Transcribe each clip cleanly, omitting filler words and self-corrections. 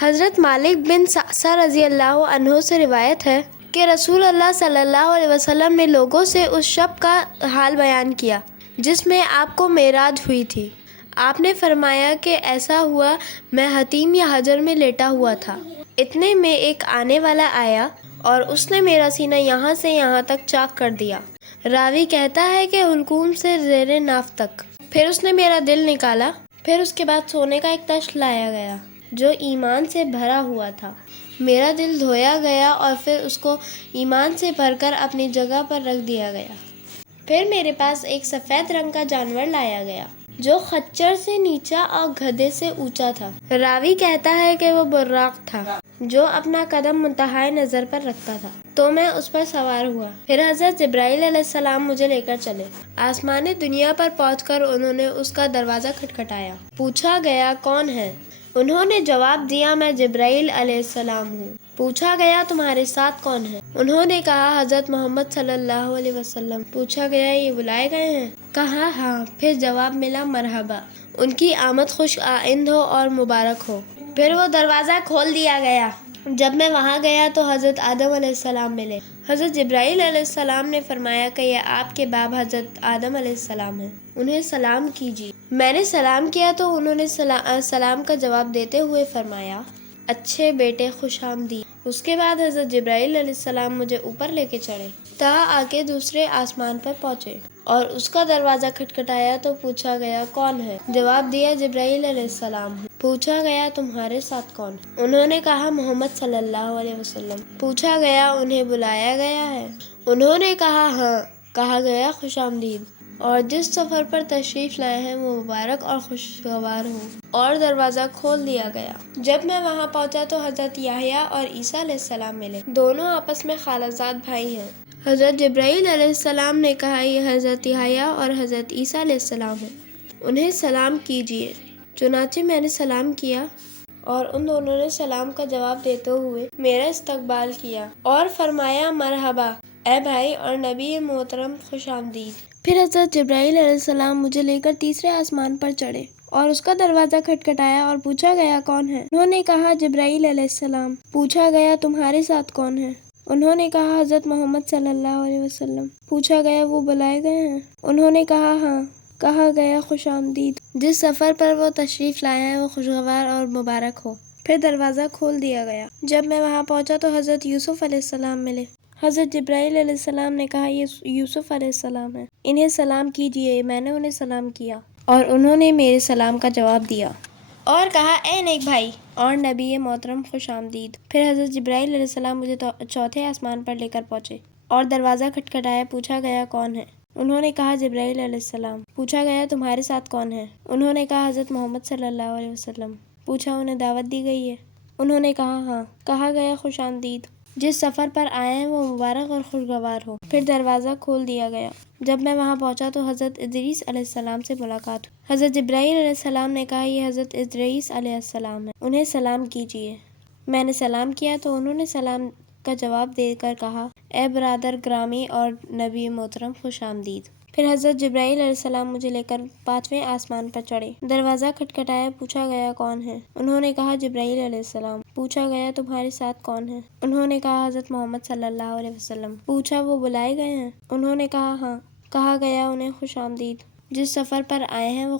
حضرت مالک بن سعصع رضی اللہ عنہ سے روایت ہے کہ رسول اللہ صلی اللہ علیہ وسلم نے لوگوں سے اس شب کا حال بیان کیا جس میں آپ کو معراج ہوئی تھی۔ آپ نے فرمایا کہ ایسا ہوا میں حتیم یا حجر میں لیٹا ہوا تھا، اتنے میں ایک آنے والا آیا اور اس نے میرا سینہ یہاں سے یہاں تک چاک کر دیا۔ راوی کہتا ہے کہ حلقوم سے زیر ناف تک۔ پھر اس نے میرا دل نکالا، پھر اس کے بعد سونے کا ایک تشت لایا گیا جو ایمان سے بھرا ہوا تھا۔ میرا دل دھویا گیا اور پھر اس کو ایمان سے بھر کر اپنی جگہ پر رکھ دیا گیا۔ پھر میرے پاس ایک سفید رنگ کا جانور لایا گیا جو خچر سے نیچا اور گدھے سے اونچا تھا۔ راوی کہتا ہے کہ وہ براق تھا جو اپنا قدم منتہائے نظر پر رکھتا تھا، تو میں اس پر سوار ہوا۔ پھر حضرت جبرائیل علیہ السلام مجھے لے کر چلے۔ آسمان دنیا پر پہنچ کر انہوں نے اس کا دروازہ کھٹکھٹایا۔ پوچھا گیا کون ہے؟ انہوں نے جواب دیا میں جبرائیل علیہ السلام ہوں۔ پوچھا گیا تمہارے ساتھ کون ہے؟ انہوں نے کہا حضرت محمد صلی اللہ علیہ وسلم۔ پوچھا گیا یہ بلائے گئے ہیں؟ کہا ہاں۔ پھر جواب ملا مرحبا، ان کی آمد خوش آئند ہو اور مبارک ہو۔ پھر وہ دروازہ کھول دیا گیا۔ جب میں وہاں گیا تو حضرت آدم علیہ السلام ملے۔ حضرت جبرائیل علیہ السلام نے فرمایا کہ یہ آپ کے باپ حضرت آدم علیہ السلام ہیں، انہیں سلام کیجیے۔ میں نے سلام کیا تو انہوں نے سلام کا جواب دیتے ہوئے فرمایا اچھے بیٹے خوش آمدید۔ اس کے بعد حضرت جبرائیل علیہ السلام مجھے اوپر لے کے چڑھے تا آ کے دوسرے آسمان پر پہنچے اور اس کا دروازہ کھٹکھٹایا تو پوچھا گیا کون ہے؟ جواب دیا جبرائیل علیہ السلام ہوں۔ پوچھا گیا تمہارے ساتھ کون؟ انہوں نے کہا محمد صلی اللہ علیہ وسلم۔ پوچھا گیا انہیں بلایا گیا ہے؟ انہوں نے کہا ہاں۔ کہا گیا خوش آمدید اور جس سفر پر تشریف لائے ہیں وہ مبارک اور خوشگوار ہوں، اور دروازہ کھول دیا گیا۔ جب میں وہاں پہنچا تو حضرت یحییٰ اور عیسیٰ علیہ السلام ملے، دونوں آپس میں خالہ زاد بھائی ہیں۔ حضرت جبرائیل علیہ السلام نے کہا یہ حضرت یحییٰ اور حضرت عیسیٰ علیہ السلام ہیں، انہیں سلام کیجیے۔ چنانچہ میں نے سلام کیا اور ان دونوں نے سلام کا جواب دیتے ہوئے میرا استقبال کیا اور فرمایا مرحبا اے بھائی اور نبی محترم خوش آمدید۔ پھر حضرت جبرائیل علیہ السلام مجھے لے کر تیسرے آسمان پر چڑھے اور اس کا دروازہ کھٹکھٹایا اور پوچھا گیا کون ہے؟ انہوں نے کہا جبرائیل علیہ السلام۔ پوچھا گیا تمہارے ساتھ کون ہے؟ انہوں نے کہا حضرت محمد صلی اللہ علیہ وسلم۔ پوچھا گیا وہ بلائے گئے ہیں؟ انہوں نے کہا ہاں۔ کہا گیا خوش آمدید، جس سفر پر وہ تشریف لائے ہیں وہ خوشگوار اور مبارک ہو۔ پھر دروازہ کھول دیا گیا۔ جب میں وہاں پہنچا تو حضرت یوسف علیہ السلام ملے۔ حضرت جبرائیل علیہ السلام نے کہا یہ یوسف علیہ السلام ہیں، انہیں سلام کیجیے۔ میں نے انہیں سلام کیا اور انہوں نے میرے سلام کا جواب دیا اور کہا اے نیک بھائی اور نبی محترم خوش آمدید۔ پھر حضرت جبرائیل علیہ السلام مجھے چوتھے آسمان پر لے کر پہنچے اور دروازہ کھٹکھٹایا۔ پوچھا گیا کون ہے؟ انہوں نے کہا جبرائیل علیہ السلام۔ پوچھا گیا تمہارے ساتھ کون ہے؟ انہوں نے کہا حضرت محمد صلی اللہ علیہ وسلم۔ پوچھا انہیں دعوت دی گئی ہے؟ انہوں نے کہا ہاں۔ کہا گیا خوش آمدید، جس سفر پر آئے ہیں وہ مبارک اور خوشگوار ہو۔ پھر دروازہ کھول دیا گیا۔ جب میں وہاں پہنچا تو حضرت ادریس علیہ السلام سے ملاقات ہوئی۔ حضرت جبرائیل علیہ السلام نے کہا یہ حضرت ادریس علیہ السلام ہیں، انہیں سلام کیجیے۔ میں نے سلام کیا تو انہوں نے سلام کا جواب دے کر کہا اے برادر گرامی اور نبی محترم خوش آمدید۔ پھر حضرت جبرائیل علیہ السلام مجھے لے کر پانچویں آسمان پر چڑھے۔ دروازہ کھٹکھٹایا۔ پوچھا گیا کون ہے؟ انہوں نے کہا جبرائیل علیہ السلام۔ پوچھا گیا تمہارے ساتھ کون ہے؟ انہوں نے کہا حضرت محمد صلی اللہ علیہ وسلم۔ پوچھا وہ بلائے گئے ہیں؟ انہوں نے کہا ہاں۔ کہا گیا انہیں خوش آمدید، جس سفر پر آئے ہیں وہ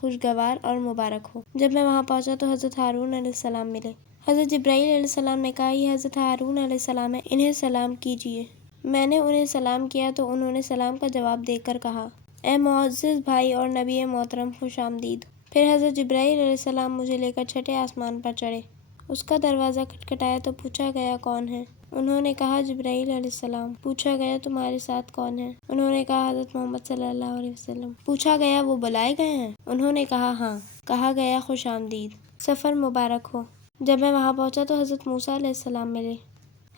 خوشگوار اور مبارک ہو۔ جب میں وہاں پہنچا تو حضرت ہارون علیہ السلام ملے۔ حضرت جبرائیل علیہ السلام نے کہا یہ حضرت ہارون علیہ السلام ہیں، انہیں سلام کیجیے۔ میں نے انہیں سلام کیا تو انہوں نے سلام کا جواب دے کر کہا اے معزز بھائی اور نبی محترم خوش آمدید۔ پھر حضرت جبرائیل علیہ السلام مجھے لے کر چھٹے آسمان پر چڑھے۔ اس کا دروازہ کھٹکھٹایا تو پوچھا گیا کون ہے؟ انہوں نے کہا جبرائیل علیہ السلام۔ پوچھا گیا تمہارے ساتھ کون ہے؟ انہوں نے کہا حضرت محمد صلی اللہ علیہ وسلم۔ پوچھا گیا وہ بلائے گئے ہیں؟ انہوں نے کہا ہاں۔ کہا گیا خوش آمدید، سفر مبارک ہو۔ جب میں وہاں پہنچا تو حضرت موسیٰ علیہ السلام ملے۔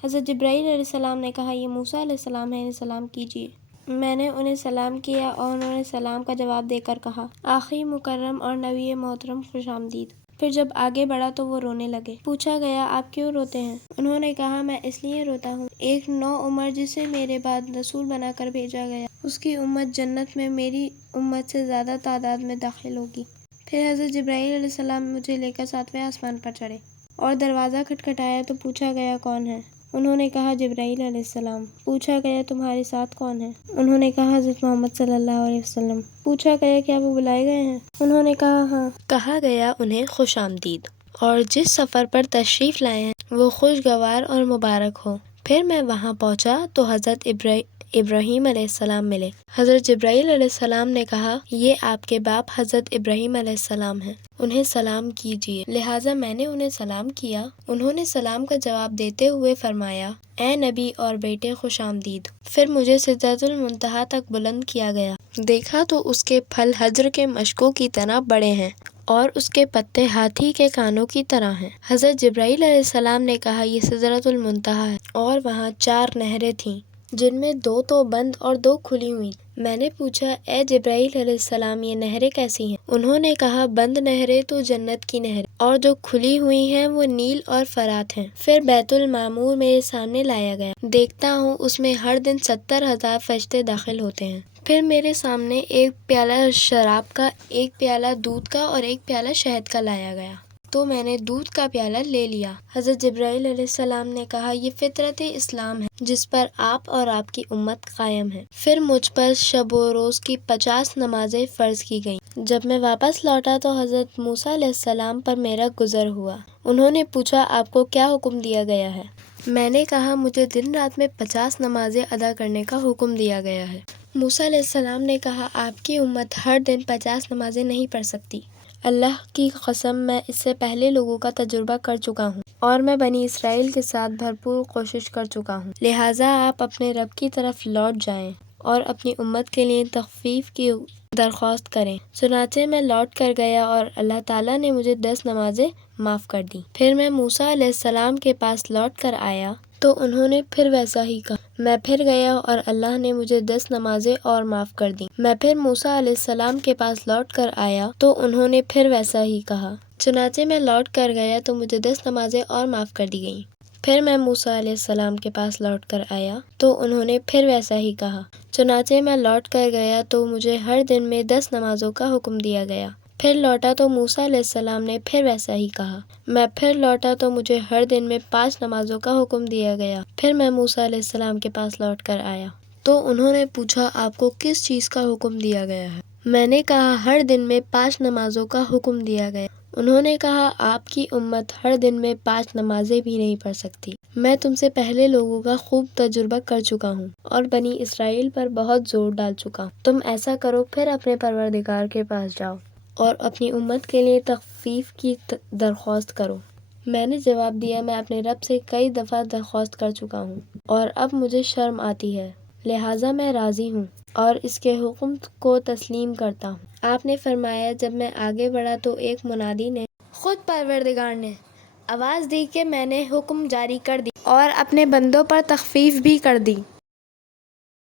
حضرت جبرائیل علیہ السلام نے کہا یہ موسیٰ علیہ السلام ہیں، انہیں سلام کیجیے۔ میں نے انہیں سلام کیا اور انہوں نے سلام کا جواب دے کر کہا آخی مکرم اور نبی محترم خوش آمدید۔ پھر جب آگے بڑھا تو وہ رونے لگے۔ پوچھا گیا آپ کیوں روتے ہیں؟ انہوں نے کہا میں اس لیے روتا ہوں، ایک نو عمر جسے میرے بعد رسول بنا کر بھیجا گیا، اس کی امت جنت میں میری امت سے زیادہ تعداد میں داخل ہوگی۔ پھر حضرت جبرائیل علیہ السلام مجھے لے کر ساتویں آسمان پر چڑھے۔ اور دروازہ کھٹکھٹایا تو پوچھا گیا کون ہے؟ انہوں نے کہا جبرائیل علیہ السلام۔ پوچھا گیا تمہارے ساتھ کون ہے؟ انہوں نے کہا حضرت محمد صلی اللہ علیہ وسلم۔ پوچھا گیا کیا وہ بلائے گئے ہیں؟ انہوں نے کہا ہاں۔ کہا گیا انہیں خوش آمدید، اور جس سفر پر تشریف لائے ہیں وہ خوشگوار اور مبارک ہو۔ پھر میں وہاں پہنچا تو حضرت ابراہیم علیہ السلام ملے۔ حضرت جبرائیل علیہ السلام نے کہا یہ آپ کے باپ حضرت ابراہیم علیہ السلام ہیں، انہیں سلام کیجیے۔ لہٰذا میں نے انہیں سلام کیا۔ انہوں نے سلام کا جواب دیتے ہوئے فرمایا اے نبی اور بیٹے خوش آمدید۔ پھر مجھے سدرۃ المنتہا تک بلند کیا گیا۔ دیکھا تو اس کے پھل حجر کے مشکوں کی طرح بڑے ہیں اور اس کے پتے ہاتھی کے کانوں کی طرح ہیں۔ حضرت جبرائیل علیہ السلام نے کہا یہ سدرۃ المنتہا ہے، اور وہاں 4 نہریں تھیں جن میں 2 تو بند اور 2 کھلی ہوئی۔ میں نے پوچھا اے جبرائیل علیہ السلام یہ نہریں کیسی ہیں؟ انہوں نے کہا بند نہریں تو جنت کی نہریں، اور جو کھلی ہوئی ہیں وہ نیل اور فرات ہیں۔ پھر بیت المعمور میرے سامنے لایا گیا۔ دیکھتا ہوں اس میں ہر دن 70,000 فرشتے داخل ہوتے ہیں۔ پھر میرے سامنے ایک پیالہ شراب کا، ایک پیالہ دودھ کا اور ایک پیالہ شہد کا لایا گیا، تو میں نے دودھ کا پیالہ لے لیا۔ حضرت جبرائیل علیہ السلام نے کہا یہ فطرت اسلام ہے جس پر آپ اور آپ کی امت قائم ہے۔ پھر مجھ پر شب و روز کی 50 نمازیں فرض کی گئیں۔ جب میں واپس لوٹا تو حضرت موسیٰ علیہ السلام پر میرا گزر ہوا۔ انہوں نے پوچھا آپ کو کیا حکم دیا گیا ہے؟ میں نے کہا مجھے دن رات میں 50 نمازیں ادا کرنے کا حکم دیا گیا ہے۔ موسیٰ علیہ السلام نے کہا آپ کی امت ہر دن 50 نمازیں نہیں پڑھ سکتی۔ اللہ کی قسم میں اس سے پہلے لوگوں کا تجربہ کر چکا ہوں، اور میں بنی اسرائیل کے ساتھ بھرپور کوشش کر چکا ہوں۔ لہٰذا آپ اپنے رب کی طرف لوٹ جائیں اور اپنی امت کے لیے تخفیف کی درخواست کریں۔ چنانچہ میں لوٹ کر گیا اور اللہ تعالیٰ نے مجھے 10 نمازیں معاف کر دیں۔ پھر میں موسیٰ علیہ السلام کے پاس لوٹ کر آیا تو انہوں نے پھر ویسا ہی کہا۔ میں پھر گیا اور اللہ نے مجھے 10 نمازیں اور معاف کر دیں۔ میں پھر موسیٰ علیہ السلام کے پاس لوٹ کر آیا تو انہوں نے پھر ویسا ہی کہا۔ چنانچہ میں لوٹ کر گیا تو مجھے 10 نمازیں اور معاف کر دی گئیں۔ پھر میں موسیٰ علیہ السلام کے پاس لوٹ کر آیا تو انہوں نے پھر ویسا ہی کہا۔ چنانچہ میں لوٹ کر گیا تو مجھے ہر دن میں 10 نمازوں کا حکم دیا گیا۔ پھر لوٹا تو موسیٰ علیہ السلام نے پھر ویسا ہی کہا۔ میں پھر لوٹا تو مجھے ہر دن میں 5 نمازوں کا حکم دیا گیا۔ پھر میں موسیٰ علیہ السلام کے پاس لوٹ کر آیا تو انہوں نے پوچھا آپ کو کس چیز کا حکم دیا گیا ہے؟ میں نے کہا ہر دن میں 5 نمازوں کا حکم دیا گیا۔ انہوں نے کہا آپ کی امت ہر دن میں 5 نمازیں بھی نہیں پڑھ سکتی۔ میں تم سے پہلے لوگوں کا خوب تجربہ کر چکا ہوں اور بنی اسرائیل پر بہت زور ڈال چکا ہوں۔ تم ایسا کرو پھر اپنے پروردگار کے پاس جاؤ اور اپنی امت کے لیے تخفیف کی درخواست کرو۔ میں نے جواب دیا میں اپنے رب سے کئی دفعہ درخواست کر چکا ہوں اور اب مجھے شرم آتی ہے، لہٰذا میں راضی ہوں اور اس کے حکم کو تسلیم کرتا ہوں۔ آپ نے فرمایا جب میں آگے بڑھا تو ایک منادی نے خود پروردگار نے آواز دی کہ میں نے حکم جاری کر دی اور اپنے بندوں پر تخفیف بھی کر دی۔